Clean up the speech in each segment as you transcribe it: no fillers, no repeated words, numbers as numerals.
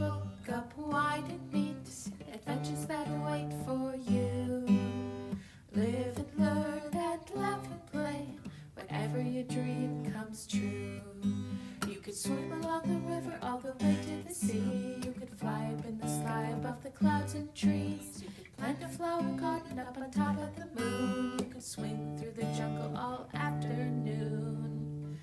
book up wide and meet adventures that wait for you. Live and learn and laugh and play whenever your dream comes true. You could swim along the river all the way to the sea. You could fly up in the sky above the clouds and trees. You could plant a flower garden up on top of the moon. You could swing through the jungle all afternoon.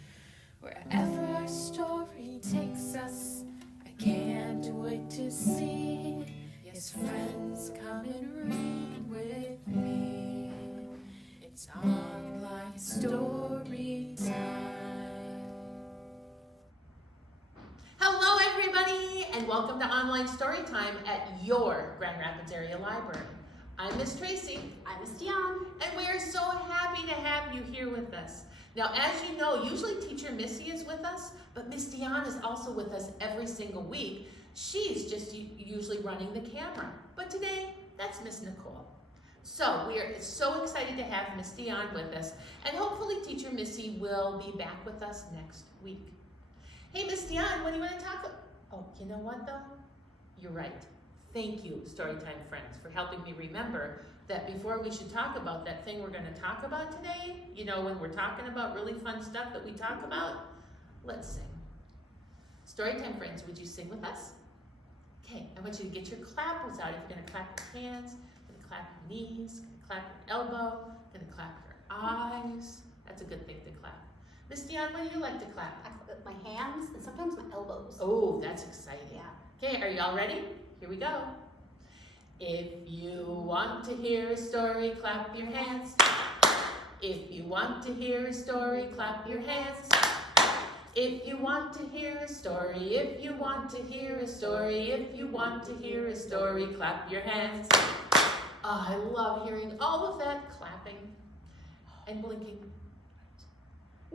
Wherever our story takes us, I can't wait to see. Yes, friends, come and read with me. It's Online Storytime. Hello everybody, and welcome to Online Storytime at your Grand Rapids Area Library. I'm Miss Tracy. I'm Miss Dion. And we are so happy to have you here with us. Now, as you know, usually Teacher Missy is with us, but Miss Dion is also with us every single week. She's just usually running the camera. But today, that's Miss Nicole. So we are so excited to have Miss Dion with us, and hopefully Teacher Missy will be back with us next week. Hey, Miss Dion, what do you want to talk about? Oh, you know what though? You're right. Thank you, Storytime friends, for helping me remember that before we should talk about that thing we're going to talk about today, you know, when we're talking about really fun stuff that we talk about, let's sing. Storytime friends, would you sing with us? Okay, I want you to get your clappers out. If you're going to clap your hands, going to clap your knees, going to clap your elbow, going to clap your eyes. That's a good thing to clap. Miss Dion, what do you like to clap? I clap with my hands and sometimes my elbows. Oh, that's exciting. Yeah. Okay, are you all ready? Here we go. If you want to hear a story, clap your hands. If you want to hear a story, clap your hands. If you want to hear a story, if you want to hear a story, if you want to hear a story, clap your hands. Oh, I love hearing all of that clapping and blinking.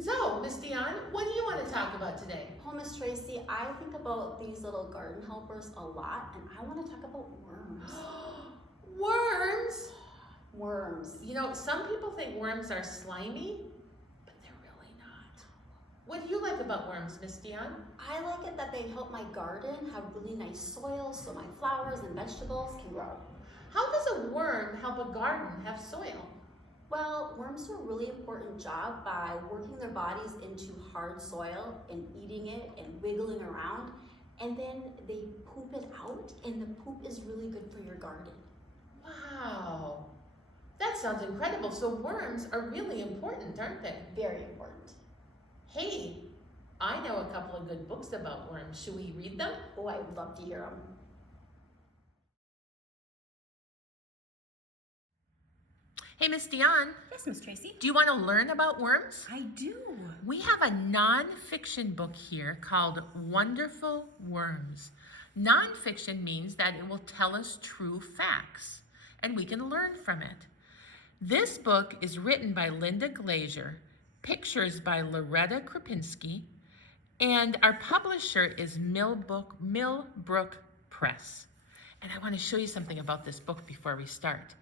So, Miss Dion, what do you want to talk about today? Oh, Miss Tracy, I think about these little garden helpers a lot, and I want to talk about worms. Worms? Worms. You know, some people think worms are slimy, but they're really not. What do you like about worms, Miss Dion? I like it that they help my garden have really nice soil so my flowers and vegetables can grow. How does a worm help a garden have soil? Well, worms do a really important job by working their bodies into hard soil and eating it and wiggling around, and then they poop it out, and the poop is really good for your garden. Wow, that sounds incredible. So worms are really important, aren't they? Very important. Hey, I know a couple of good books about worms. Should we read them? Oh, I would love to hear them. Hey, Miss Dion. Yes, Miss Tracy. Do you want to learn about worms? I do. We have a nonfiction book here called Wonderful Worms. Nonfiction means that it will tell us true facts, and we can learn from it. This book is written by Linda Glazer, pictures by Loretta Krupinski, and our publisher is Millbrook Press. And I want to show you something about this book before we start.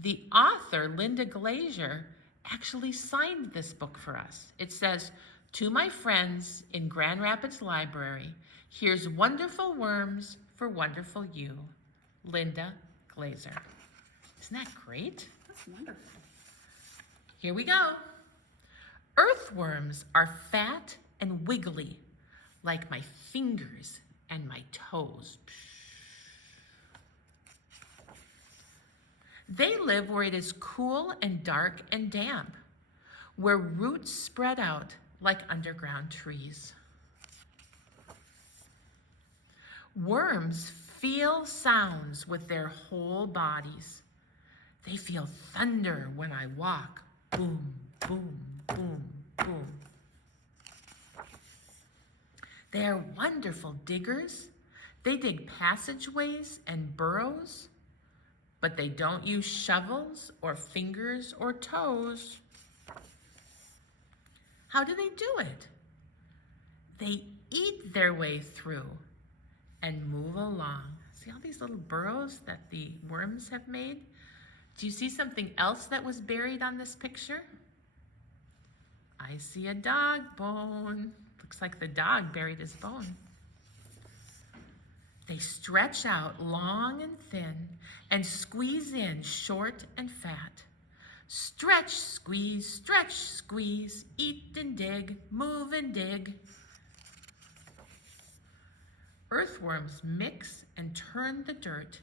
The author, Linda Glazer, actually signed this book for us. It says, "To my friends in Grand Rapids Library, here's wonderful worms for wonderful you, Linda Glazer." Isn't that great? That's wonderful. Here we go. Earthworms are fat and wiggly, like my fingers and my toes. They live where it is cool and dark and damp, where roots spread out like underground trees. Worms feel sounds with their whole bodies. They feel thunder when I walk. Boom, boom, boom, boom. They are wonderful diggers. They dig passageways and burrows, but they don't use shovels or fingers or toes. How do they do it? They eat their way through and move along. See all these little burrows that the worms have made? Do you see something else that was buried on this picture? I see a dog bone. Looks like the dog buried his bone. They stretch out long and thin and squeeze in short and fat. Stretch, squeeze, eat and dig, move and dig. Earthworms mix and turn the dirt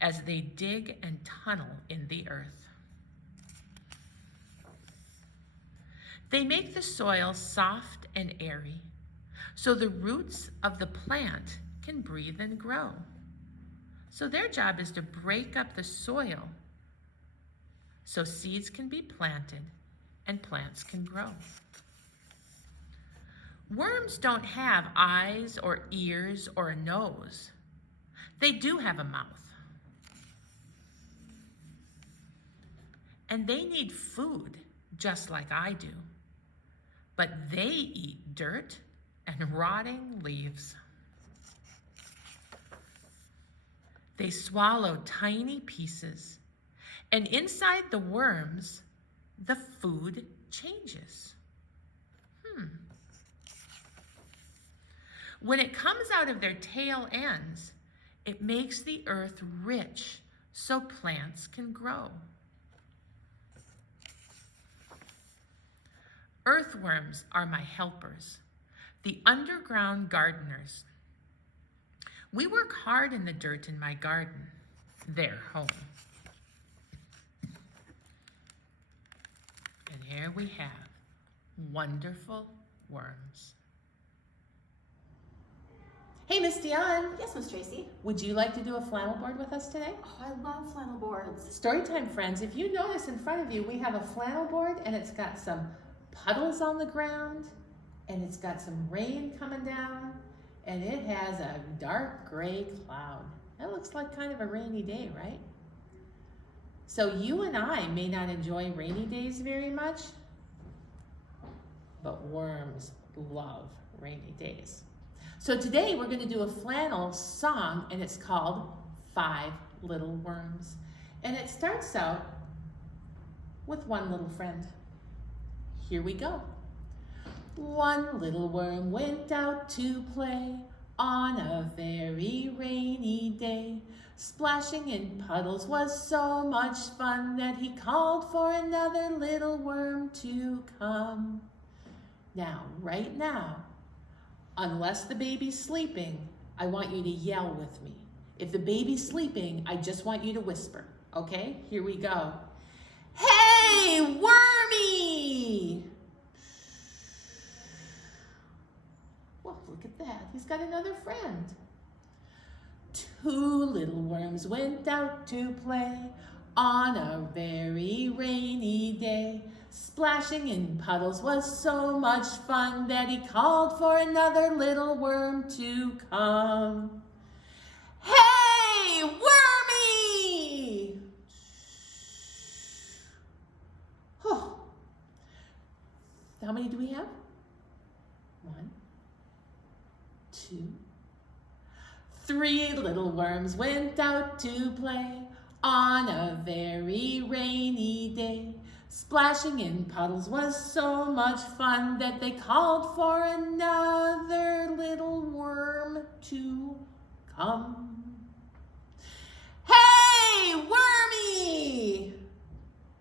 as they dig and tunnel in the earth. They make the soil soft and airy, so the roots of the plant can breathe and grow. So their job is to break up the soil so seeds can be planted and plants can grow. Worms don't have eyes or ears or a nose. They do have a mouth. And they need food just like I do. But they eat dirt and rotting leaves. They swallow tiny pieces, and inside the worms, the food changes. When it comes out of their tail ends, it makes the earth rich so plants can grow. Earthworms are my helpers, the underground gardeners. We work hard in the dirt in my garden, their home. And here we have wonderful worms. Hey, Miss Dion. Yes, Miss Tracy. Would you like to do a flannel board with us today? Oh, I love flannel boards. Storytime friends, if you notice in front of you, we have a flannel board and it's got some puddles on the ground and it's got some rain coming down and it has a dark gray cloud. That looks like kind of a rainy day, right? So you and I may not enjoy rainy days very much, but worms love rainy days. So today we're going to do a flannel song and it's called 5 Little Worms. And it starts out with one little friend. Here we go. One little worm went out to play on a very rainy day. Splashing in puddles was so much fun that he called for another little worm to come. Now, right now, unless the baby's sleeping, I want you to yell with me. If the baby's sleeping, I just want you to whisper, okay? Here we go. Hey, wormy! Well, look at that. He's got another friend. 2 little worms went out to play on a very rainy day. Splashing in puddles was so much fun that he called for another little worm to come. Hey, wormy! Oh. How many do we have? 1, 2, 3 little worms went out to play on a very rainy day. Splashing in puddles was so much fun that they called for another little worm to come. Hey, wormy!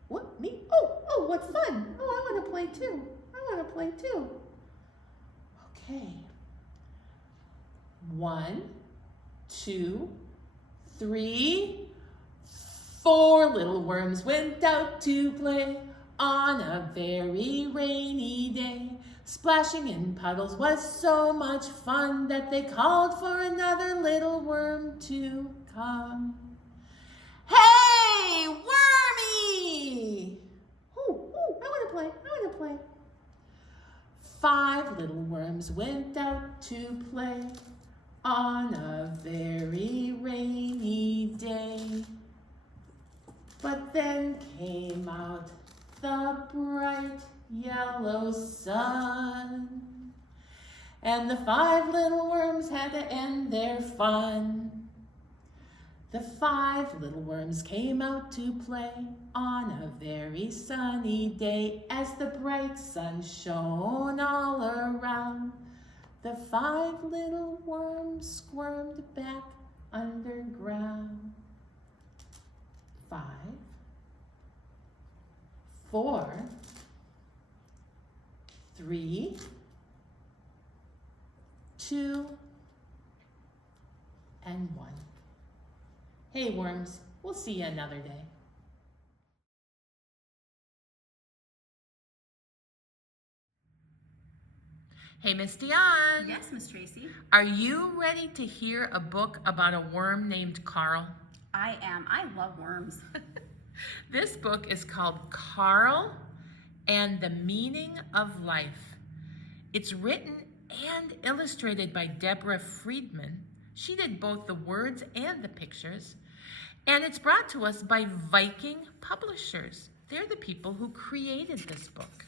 What, me? Oh, what fun. Oh, I want to play too. Okay. 1, 2, 3, 4 little worms went out to play on a very rainy day. Splashing in puddles was so much fun that they called for another little worm to come. Hey, wormy! Oh, I want to play. 5 little worms went out to play on a very rainy day. But then came out the bright yellow sun, and the 5 little worms had to end their fun. The 5 little worms came out to play on a very sunny day. As the bright sun shone all around, the 5 little worms squirmed back underground. 5, 4, 3, 2, and 1. Hey worms, we'll see you another day. Hey Miss Dion. Yes, Miss Tracy. Are you ready to hear a book about a worm named Carl? I am. I love worms. This book is called Carl and the Meaning of Life. It's written and illustrated by Deborah Friedman. She did both the words and the pictures. And it's brought to us by Viking Publishers. They're the people who created this book.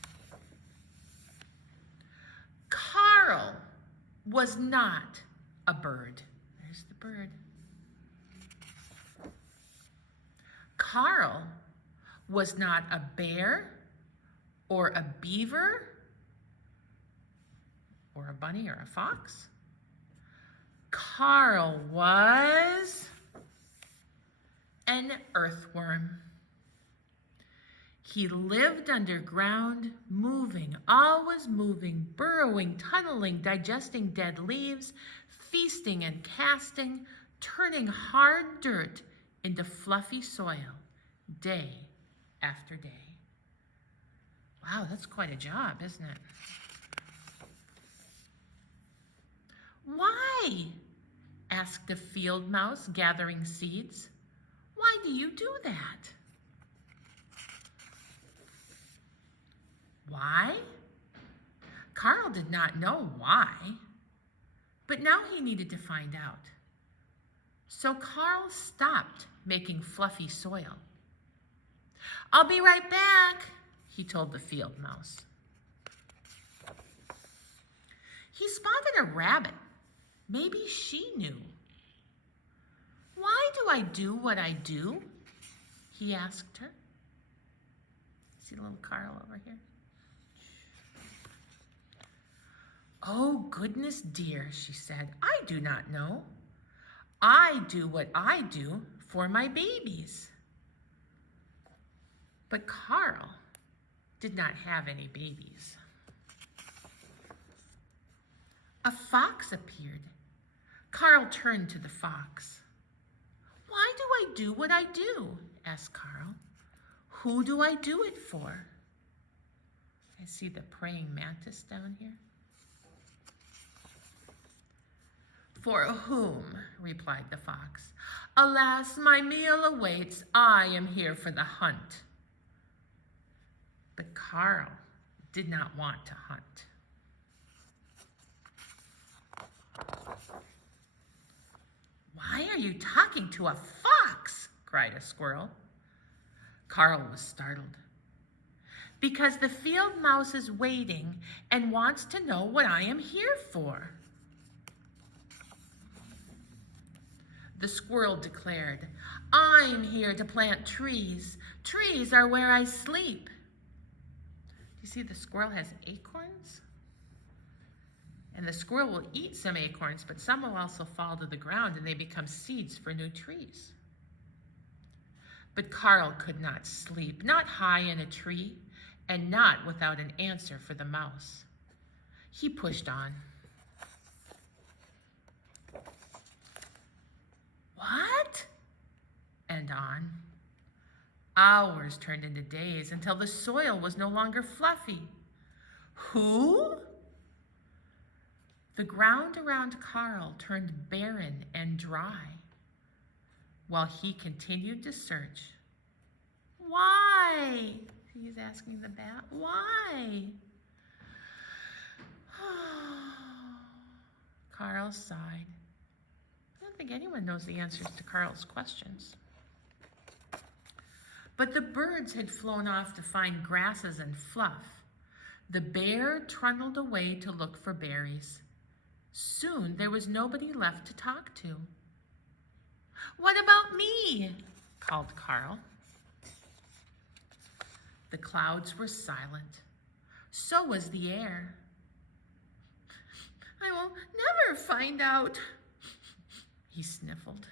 Carl was not a bird. There's the bird. Carl was not a bear or a beaver or a bunny or a fox. Carl was an earthworm. He lived underground, moving, always moving, burrowing, tunneling, digesting dead leaves, feasting and casting, turning hard dirt into fluffy soil, day after day. Wow, that's quite a job, isn't it? Why? Asked a field mouse gathering seeds. Why do you do that? Why? Carl did not know why, but now he needed to find out. So Carl stopped making fluffy soil. I'll be right back, he told the field mouse. He spotted a rabbit. Maybe she knew. Why do I do what I do? He asked her. See little Carl over here? Oh, goodness dear, she said. I do not know. I do what I do for my babies. But Carl did not have any babies. A fox appeared. Carl turned to the fox. Why do I do what I do? Asked Carl. Who do I do it for? I see the praying mantis down here. For whom? Replied the fox. Alas, my meal awaits. I am here for the hunt. But Carl did not want to hunt. Why are you talking to a fox? Cried a squirrel. Carl was startled. Because the field mouse is waiting and wants to know what I am here for. The squirrel declared, I'm here to plant trees. Trees are where I sleep. Do you see the squirrel has acorns? And the squirrel will eat some acorns, but some will also fall to the ground and they become seeds for new trees. But Carl could not sleep, not high in a tree, and not without an answer for the mouse. He pushed on. What? And on. Hours turned into days until the soil was no longer fluffy. Who? The ground around Carl turned barren and dry while he continued to search. Why? He's asking the bat. Why? Carl sighed. I don't think anyone knows the answers to Carl's questions. But the birds had flown off to find grasses and fluff. The bear trundled away to look for berries. Soon there was nobody left to talk to. What about me? Called Carl. The clouds were silent. So was the air. I will never find out, he sniffled.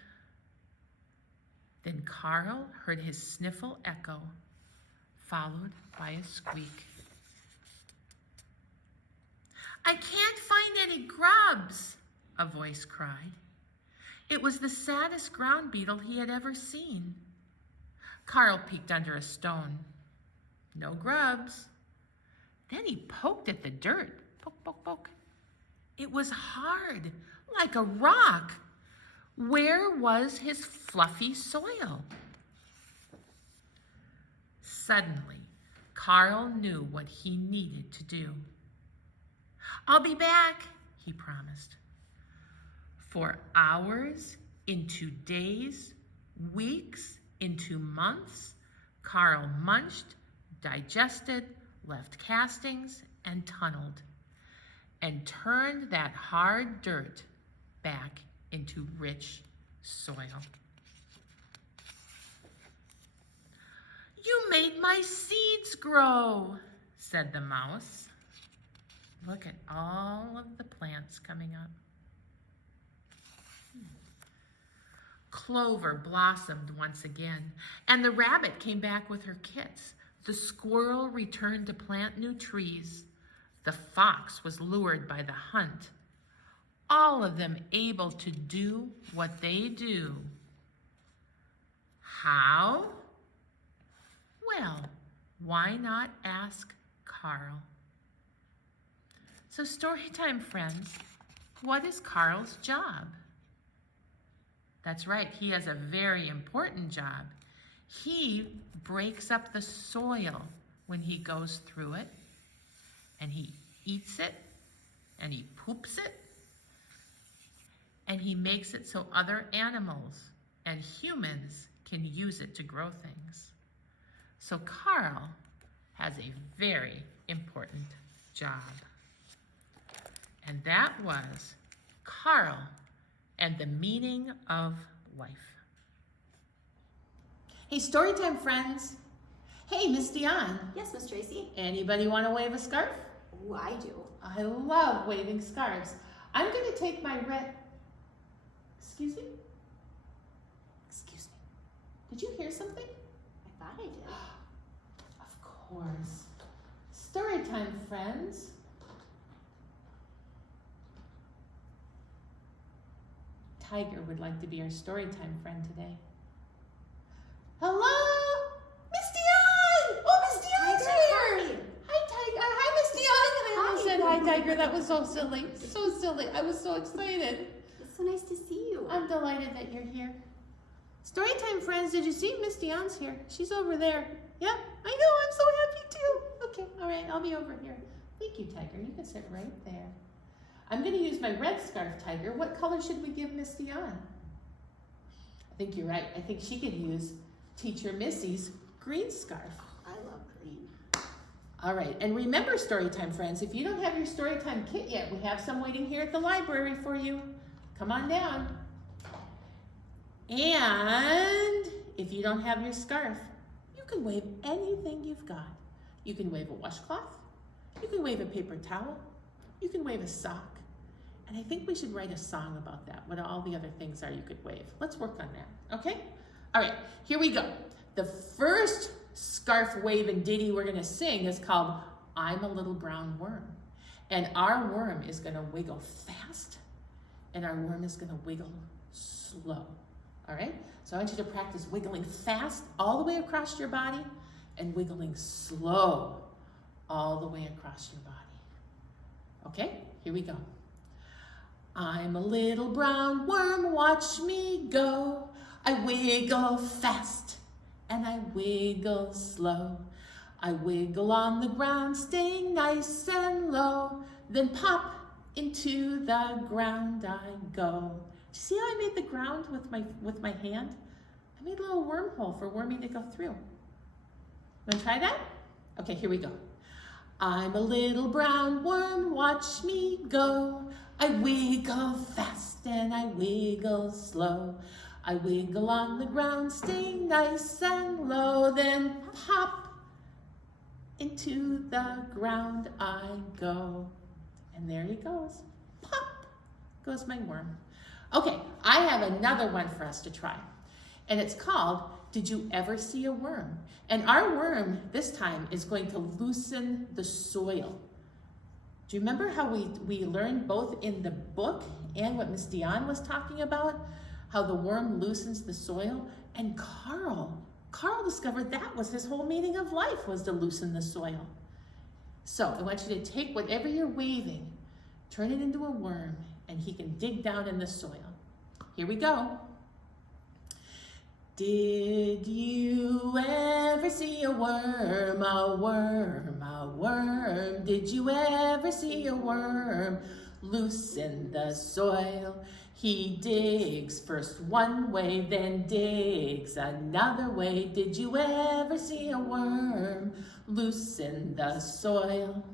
Then Carl heard his sniffle echo, followed by a squeak. "I can't find any grubs," a voice cried. It was the saddest ground beetle he had ever seen. Carl peeked under a stone. No grubs. Then he poked at the dirt. Poke, poke, poke. It was hard, like a rock. Where was his fluffy soil? Suddenly, Carl knew what he needed to do. "I'll be back," he promised. For hours, into days, weeks, into months, Carl munched, digested, left castings, and tunneled, and turned that hard dirt back into rich soil. "You made my seeds grow," said the mouse. Look at all of the plants coming up. Clover blossomed once again, and the rabbit came back with her kits. The squirrel returned to plant new trees. The fox was lured by the hunt. All of them able to do what they do. How? Well, why not ask Carl? So storytime friends, what is Carl's job? That's right, he has a very important job. He breaks up the soil when he goes through it, and he eats it, and he poops it, and he makes it so other animals and humans can use it to grow things. So Carl has a very important job. And that was Carl and the meaning of life. Hey, storytime friends. Hey, Miss Dion. Yes, Miss Tracy? Anybody want to wave a scarf? Oh, I do. I love waving scarves. I'm going to take my red... Excuse me? Excuse me. Did you hear something? I thought I did. Of course. Storytime friends. Tiger would like to be our storytime friend today. Hello? Miss Dion! Oh, Miss Dion's here! Hi, Tiger. Hi, Miss Dion. I almost said hi, Tiger. That was so silly. So silly. I was so excited. It's so nice to see you. I'm delighted that you're here. Storytime friends, did you see Miss Dion's here? She's over there. Yep, I know. I'm so happy too. Okay, all right. I'll be over here. Thank you, Tiger. You can sit right there. I'm going to use my red scarf, Tiger. What color should we give Miss Dion? I think you're right. I think she could use Teacher Missy's green scarf. I love green. All right, and remember, Storytime friends, if you don't have your Storytime kit yet, we have some waiting here at the library for you. Come on down. And if you don't have your scarf, you can wave anything you've got. You can wave a washcloth. You can wave a paper towel. You can wave a sock. And I think we should write a song about that, what all the other things are you could wave. Let's work on that, okay? All right, here we go. The first scarf wave and ditty we're gonna sing is called I'm a Little Brown Worm. And our worm is gonna wiggle fast, and our worm is gonna wiggle slow, all right? So I want you to practice wiggling fast all the way across your body and wiggling slow all the way across your body. Okay, here we go. I'm a little brown worm, watch me go. I wiggle fast and I wiggle slow. I wiggle on the ground, staying nice and low. Then pop into the ground I go. Do you see how I made the ground with my hand? I made a little wormhole for Wormy to go through. Want to try that? Okay, here we go. I'm a little brown worm, watch me go. I wiggle fast and I wiggle slow. I wiggle on the ground, staying nice and low. Then pop into the ground I go. And there he goes. Pop goes my worm. Okay, I have another one for us to try. And it's called, Did You Ever See a Worm? And our worm this time is going to loosen the soil. Do you remember how we learned both in the book and what Miss Dion was talking about, how the worm loosens the soil? And Carl discovered that was his whole meaning of life, was to loosen the soil. So I want you to take whatever you're waving, turn it into a worm, and he can dig down in the soil. Here we go. Did you ever see a worm, a worm, a worm? Did you ever see a worm loosen the soil? He digs first one way, then digs another way. Did you ever see a worm loosen the soil?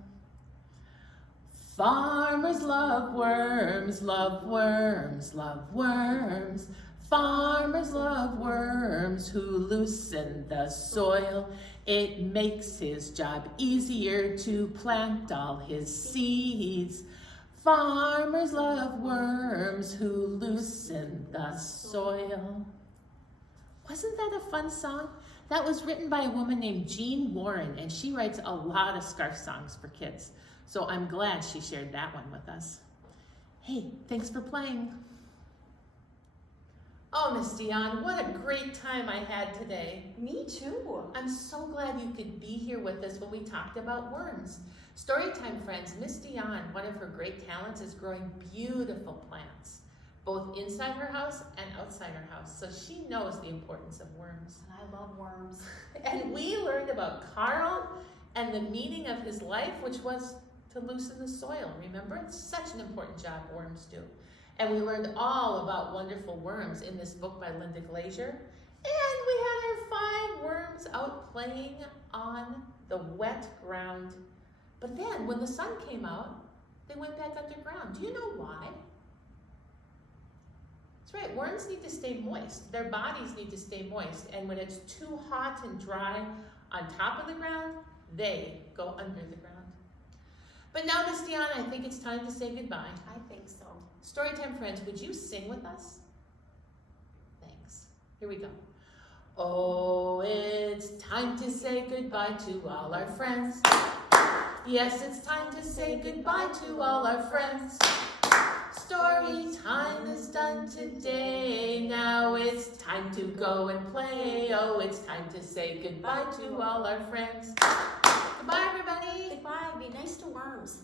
Farmers love worms, love worms, love worms. Farmers love worms who loosen the soil. It makes his job easier to plant all his seeds. Farmers love worms who loosen the soil. Wasn't that a fun song? That was written by a woman named Jean Warren, and she writes a lot of scarf songs for kids. So I'm glad she shared that one with us. Hey, thanks for playing. Oh, Miss Dion, what a great time I had today. Me too. I'm so glad you could be here with us when we talked about worms. Storytime friends, Miss Dion, one of her great talents is growing beautiful plants, both inside her house and outside her house. So she knows the importance of worms. And I love worms. And we learned about Carl and the meaning of his life, which was to loosen the soil. Remember, it's such an important job worms do. And we learned all about wonderful worms in this book by Linda Glazier. And we had our 5 worms out playing on the wet ground. But then when the sun came out, they went back underground. Do you know why? That's right, worms need to stay moist. Their bodies need to stay moist. And when it's too hot and dry on top of the ground, they go under the ground. But now, Miss Dion, I think it's time to say goodbye. I think so. Storytime friends, would you sing with us? Thanks. Here we go. Oh, it's time to say goodbye to all our friends. Yes, it's time to say goodbye to all our friends. Story time is done today. Now it's time to go and play. Oh, it's time to say goodbye to all our friends. Goodbye, everybody. Goodbye. Be nice to worms.